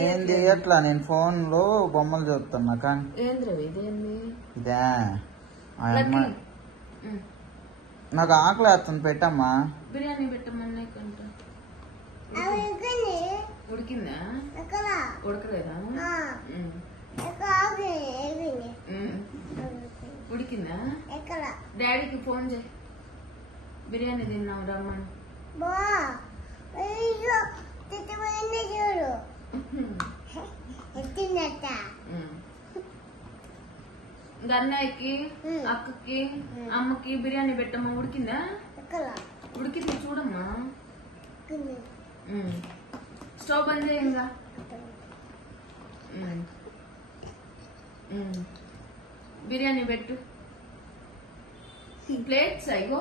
నేను తీయట్లా, నేను ఫోన్ లో బొమ్మలు చూస్తున్నా కానీ ఇదే నాకు ఆకలి వేస్తుంది. పెట్టమ్మా. బిర్యానీ పెట్టమన్నా ఉడికిందా? ఉడకలేదా? ఉడికిందా? డాడీకి ఫోన్ చేయి, బిర్యానీ తిన్నాం రమ్మని. అన్నయ్యకి, అక్కకి, అమ్మకి బిర్యానీ పెట్టమ్మా. ఉడికిందా? ఉడికింది చూడమ్మా. స్టవ్ బంద్ చేయంగా. బిర్యానీ పెట్టు. ప్లేట్స్ అయ్యో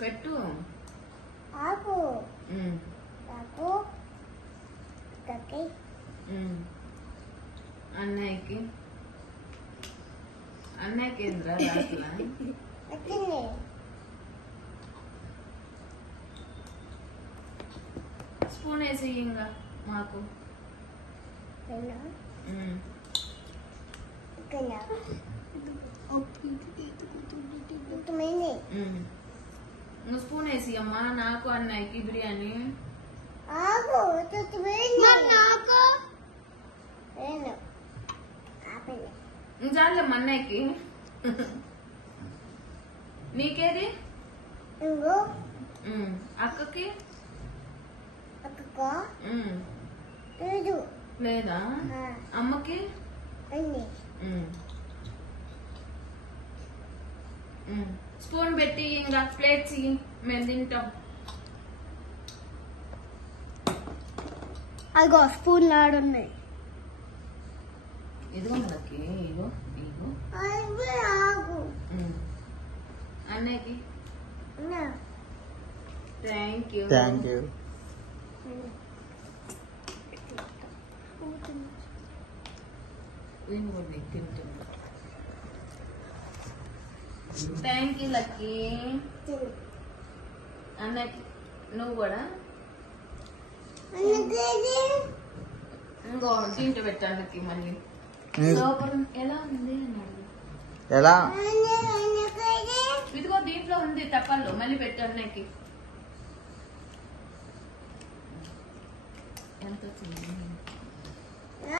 పెట్టు. అన్నయ్యకి ఏంద్రా స్పూన్ వేసి ఇంకా మాకు. నువ్వు స్పూన్ వేసి అమ్మా నాకు అన్నయ్యకి బిర్యానీ. చాలమ్మా అన్నయ్యకి. నీకేది? అక్కకి లేదా? అమ్మకి స్పూన్ పెట్టి ఇంకా ప్లేట్స్ మేము తింటాం. అగో స్పూన్ లాడున్నాయి. ఇదిగో మనకి ఇగో ఇగో. అన్నయ్యకి thank you. Thank you lucky. అన్నయ్యకి నువ్వు కూడా ఇంకో తింటూ పెట్టానికి మళ్ళీ లోపల ఎలా ఉంది అన్నాడు. ఎలా? ఇదిగో దీంట్లో ఉంది తప్పల్లో, మళ్ళీ పెట్టు అన్నయ్యకి. ఎంత వచ్చింది?